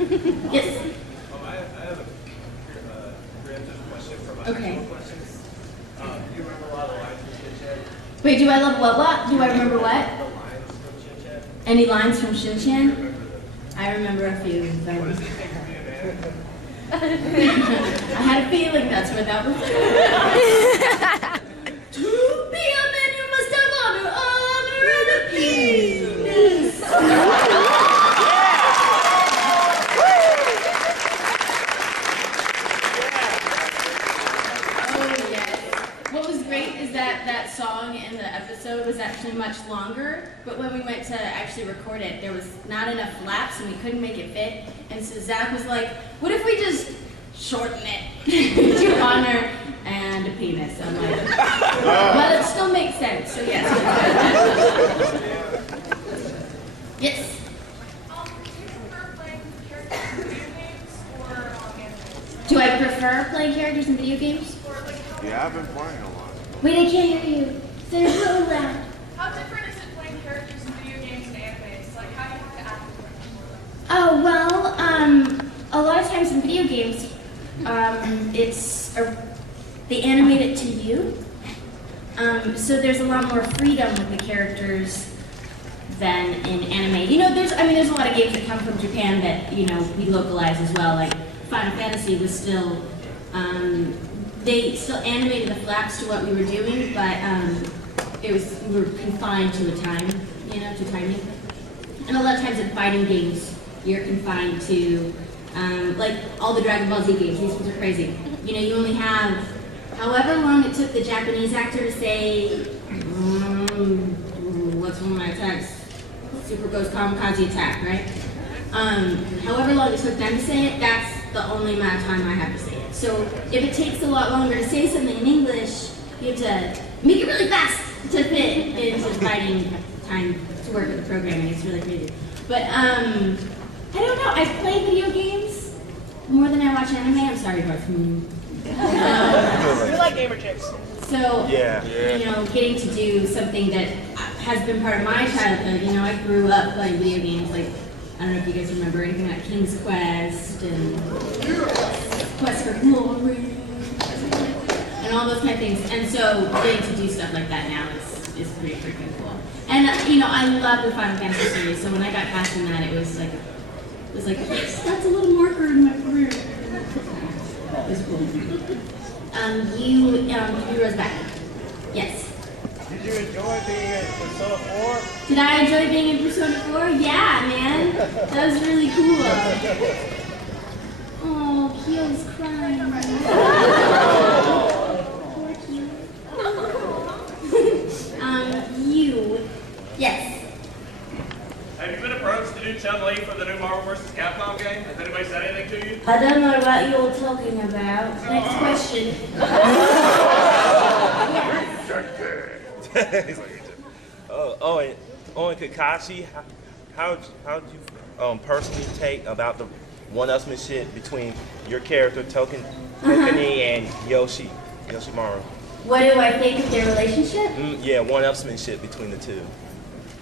Yes. I have a preemptive question for my Okay. actual questions. Do you remember a lot of the lines from Shin Chan? Wait, do I love what? Do I remember what? The lines from Shin Chan? Any lines from Shin Chan? Remember them? I remember a few. What does it take to be a man? I had a feeling that's where that was. To be a man, you must have honor and a penis. What was great is that that song in the episode was actually much longer, but when we went to actually record it, there was not enough laps and we couldn't make it fit. And so Zach was like, what if we just shorten it to honor and a penis? I'm like, well, it still makes sense, so yes. Yes. Do I prefer playing characters in video games? Yeah, I've been playing a lot. Wait, I can't hear you. They're so loud. How different is it playing characters in video games and animes? Like, how do you have to act differently? Oh, well, a lot of times in video games, they animate it to you. So there's a lot more freedom with the characters than in anime. You know, there's a lot of games that come from Japan that, we localize as well. Like Final Fantasy was still, they still animated the flaps to what we were doing, but we were confined to a time, to timing. And a lot of times in fighting games, you're confined to, like all the Dragon Ball Z games. These ones are crazy. You only have however long it took the Japanese actor to say, what's one of my attacks? Super Ghost Kamikaze attack, right? However long it took them to say it, that's the only amount of time I have to say it. So if it takes a lot longer to say something in English, you have to make it really fast to fit into fighting time to work with the programming. It's really crazy. But I don't know. I play video games more than I watch anime. I'm sorry, Garth. You're like gamer chicks. So, getting to do something that has been part of my childhood. I grew up playing video games. Like, I don't know if you guys remember anything like King's Quest and Quest for Glory and all those kind of things. And so, getting to do stuff like that now is pretty freaking cool. And I love the Final Fantasy series. So when I got cast in that, it was like, yes, that's a little marker in my career. That was cool. You rose back. Yes. Did you enjoy being in Persona 4? Did I enjoy being in Persona 4? Yeah, man. That was really cool. Oh, Kyo's crying. Poor Kyo. Yes. Have you been approached to do Chun-Li for the new Marvel vs. Capcom game? Has anybody said anything to you? I don't know what you're talking about. Next question. He's like, and Kakashi, how do you personally take about the one-upsmanship between your character Tokani and Yoshimaru? What do I think of their relationship? Yeah, one-upsmanship between the two.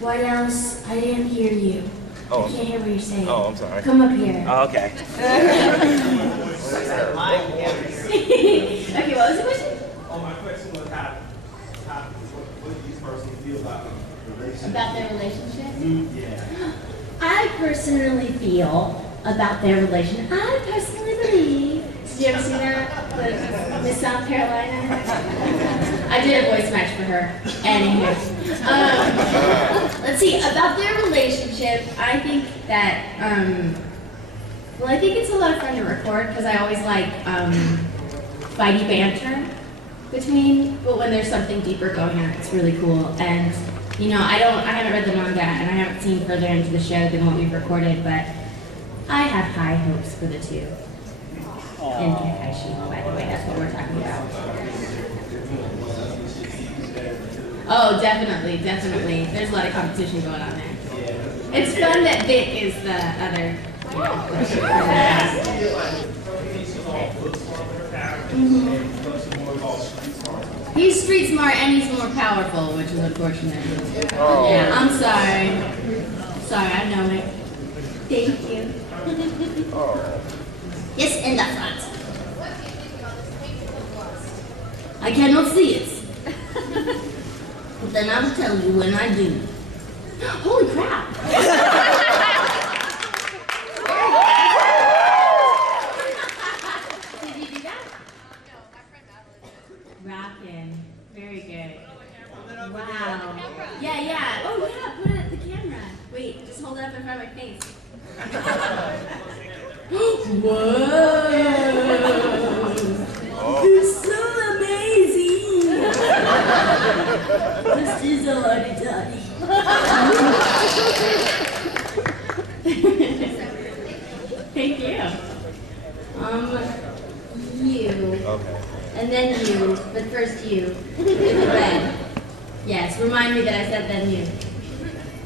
What else? I didn't hear you. Oh. I can't hear what you're saying. Oh, I'm sorry. Come up here. Oh, okay. Okay, what was the question? Oh, my question was what do you personally feel about the relationship? About their relationship? Yeah. I personally feel about their relationship. I personally believe. Did you ever see that? Miss South Carolina? I did a voice match for her. Anyway. Let's see, about their relationship, I think that, I think it's a lot of fun to record because I always like fighty banter but when there's something deeper going on, it's really cool. And, I haven't read the manga and I haven't seen further into the show than what we've recorded, but I have high hopes for the two. And Kakashi, by the way, that's what we're talking about. Oh, definitely. There's a lot of competition going on there. It's fun that Vic is the other. He's street smart and he's more powerful, which is unfortunate. Yeah, I'm sorry. I know it. Thank you. Yes, in the front. I cannot see it. But then I'll tell you when I do. Holy crap! Did you do that? No, my friend Madeline. Rockin'. Very good. Wow. Yeah. Oh yeah, put it at the camera. Wait, just hold it up in front of my face. Whoa! It's so amazing! This is a lottie dottie. Thank you. You. Okay. And then you, but first you. Then. Yes, remind me that I said then you.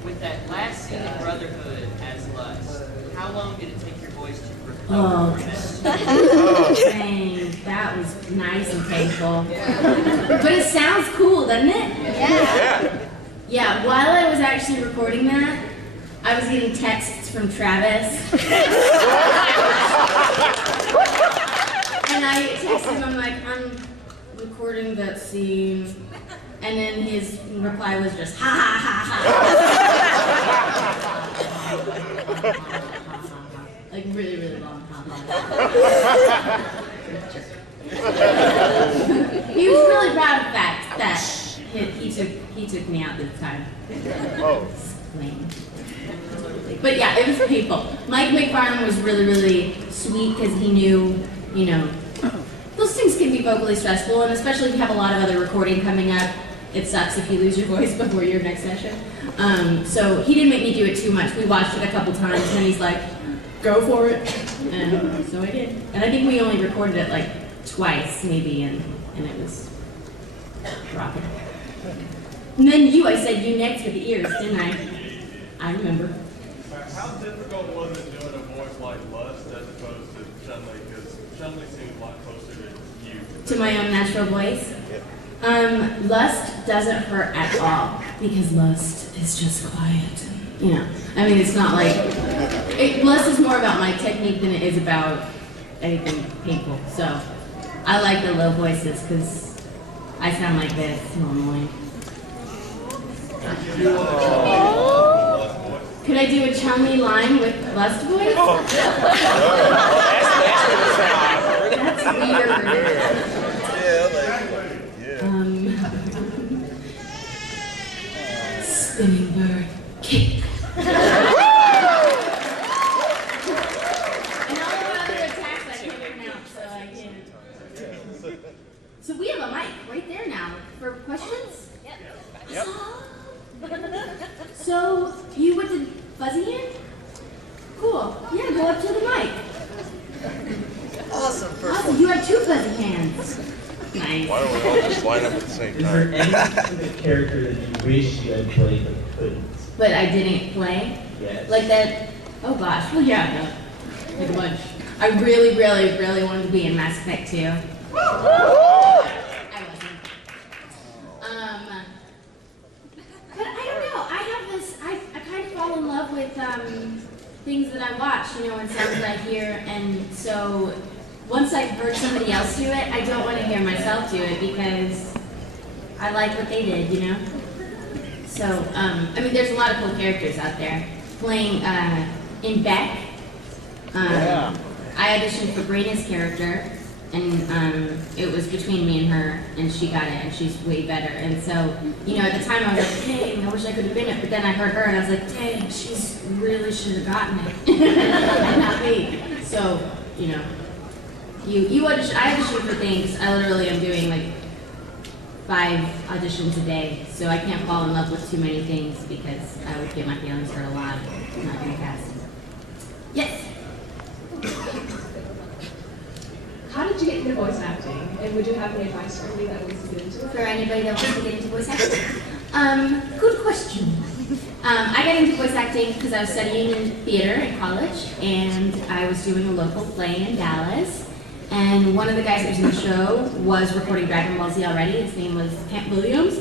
With that last scene in Brotherhood as Lust, how long did it take your voice to recover Oh, from that? dang, that was nice and painful. But it sounds cool, doesn't it? Yeah. Yeah, while I was actually recording that, I was getting texts from Travis. And I texted him, I'm like, I'm recording that scene. And then his reply was just, ha ha ha ha. Like really, really long ha ha. He was really proud of that he took me out this time. Oh. Lame. But yeah, it was painful. Mike McFarland was really, really sweet because he knew, you know, those things can be vocally stressful, and especially if you have a lot of other recording coming up, it sucks if you lose your voice before your next session. So he didn't make me do it too much. We watched it a couple times, and he's like, go for it. And so I did. And I think we only recorded it like twice, maybe, and it was rocking. And then you, I said you next with the ears, didn't I? I remember. How difficult was it doing a voice like Lust as opposed to Chun-Li? Because Chun-Li seems a lot closer to you. To my own natural voice? Lust doesn't hurt at all because Lust is just quiet. You know, I mean, it's not like, Lust is more about my technique than it is about anything painful. So I like the low voices because I sound like this normally. Could I do a Chun-Li line with Lust voice? That's weird. Spinning bird, kick. And all the other attacks I can't pronounce, so I can't. So we have a mic right there now for questions? Yep. So, you with the fuzzy hand? Cool. Yeah, go up to the mic. Awesome. Awesome, you have two fuzzy hands. Nice. Why don't we all just line up at the same Is there time? any specific character that you wish you had played but couldn't? But I didn't play? Yes. Like that? Oh gosh, well yeah, no. Like a bunch. I really, really, really wanted to be in Mass Effect 2. I wasn't. But I don't know, I have this, I kind of fall in love with things that I watch, you know, and sounds that I hear, and so once I've heard somebody else do it, I don't want to hear myself do it because I like what they did, you know? So, I mean, there's a lot of cool characters out there. Playing in Beck, I auditioned for Brina's character, and it was between me and her, and she got it, and she's way better. And so, you know, at the time I was like, dang, I wish I could have been it, but then I heard her, and I was like, dang, she's really should have gotten it, and not me. So, you know, you audition, I audition for things, I literally am doing like 5 auditions a day, so I can't fall in love with too many things because I would get my feelings hurt a lot. I'm not gonna cast. Yes? How did you get into voice acting? And would you have any advice for anybody that wants to get into it? For anybody that wants to get into voice acting? Good question. I got into voice acting because I was studying in theater in college, and I was doing a local play in Dallas. And one of the guys that was in the show was recording Dragon Ball Z already. His name was Kent Williams.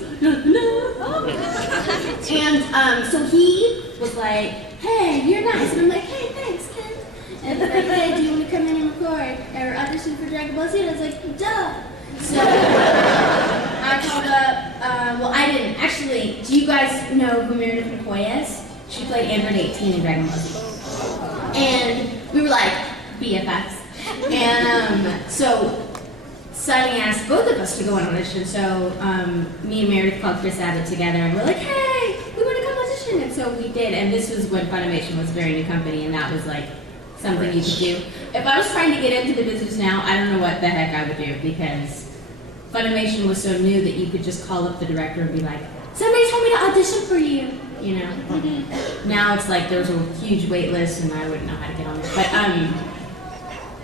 And so he was like, hey, you're nice. And I'm like, hey, thanks, Kent. And they're like, hey, do you want to come in and record or audition for Dragon Ball Z? And I was like, duh. So I called up, well, I didn't. Actually, do you guys know who Meredith McCoy is? She played Android 18 in Dragon Ball Z. And we were like BFFs. And so Sunny asked both of us to go on audition. So me and Meredith called Chris Abbott together and we're like, hey, we want to come audition. And so we did. And this was when Funimation was a very new company, and that was like something you could do. If I was trying to get into the business now, I don't know what the heck I would do, because Funimation was so new that you could just call up the director and be like, somebody told me to audition for you, you know. Now it's like there's a huge wait list and I wouldn't know how to get on it.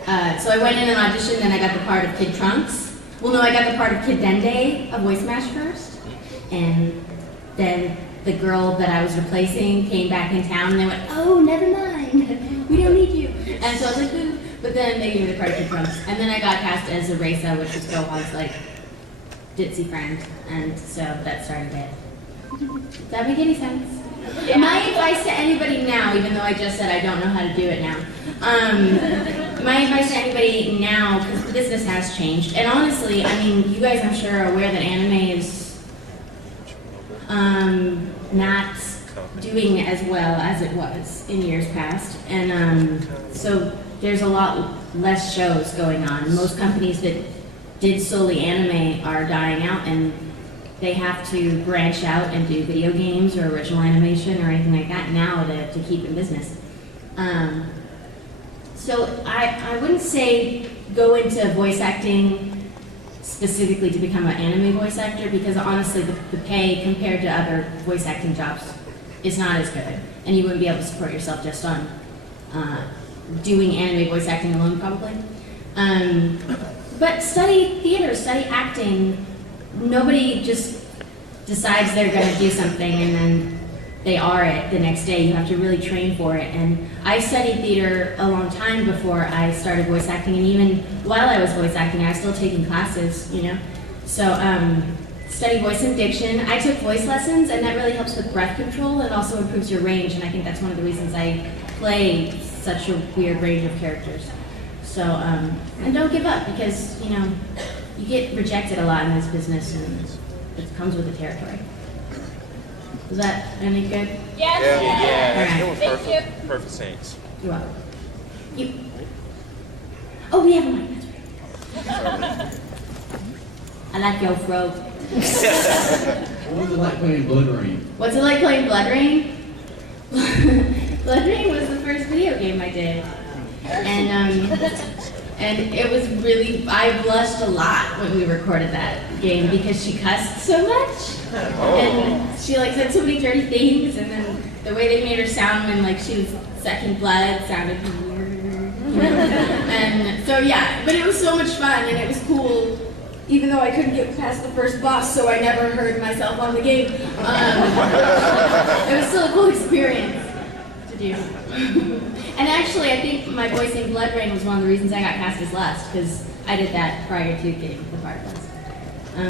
But so I went in and auditioned, and I got the part of Kid Trunks. Well, no, I got the part of Kid Dende of Voice Match first, and then the girl that I was replacing came back in town and they went, oh, never mind, we don't need you. And so I was like, ooh. But then they gave me the part of Kid Trunks. And then I got cast as Erasa, which was Gohan's like ditzy friend, and so that started it. Does that make any sense? Yeah. My advice to anybody now, even though I just said I don't know how to do it now, my advice to anybody now, because the business has changed, and honestly, I mean, you guys I'm sure are aware that anime is not doing as well as it was in years past, and so there's a lot less shows going on. Most companies that did solely anime are dying out, and they have to branch out and do video games or original animation or anything like that now to keep in business. So I wouldn't say go into voice acting specifically to become an anime voice actor, because honestly the pay compared to other voice acting jobs is not as good, and you wouldn't be able to support yourself just on doing anime voice acting alone probably. But study theater, study acting. Nobody just decides they're going to do something and then they are it the next day. You have to really train for it. And I studied theater a long time before I started voice acting, and even while I was voice acting, I was still taking classes, you know. So study voice and diction. I took voice lessons, and that really helps with breath control and also improves your range, and I think that's one of the reasons I play such a weird range of characters. So, and don't give up, because, you know, you get rejected a lot in this business, and it comes with the territory. Was that any good? Yes. Yeah. All right. Thank you. Perfect sense. You're welcome. You. Oh, we have a mic. That's right. I like your throat. What was it like playing Blood Rain? What's it like playing Blood Rain? Blood Rain was the first video game I did. And it was really, I blushed a lot when we recorded that game because she cussed so much. And she like said so many dirty things, and then the way they made her sound when like she was sucking blood sounded weird. And so yeah, but it was so much fun, and it was cool. Even though I couldn't get past the first boss, so I never heard myself on the game. It was still a cool experience to do. And actually, I think my voice in Blood Rain was one of the reasons I got cast as Lust, because I did that prior to getting the part of Lust.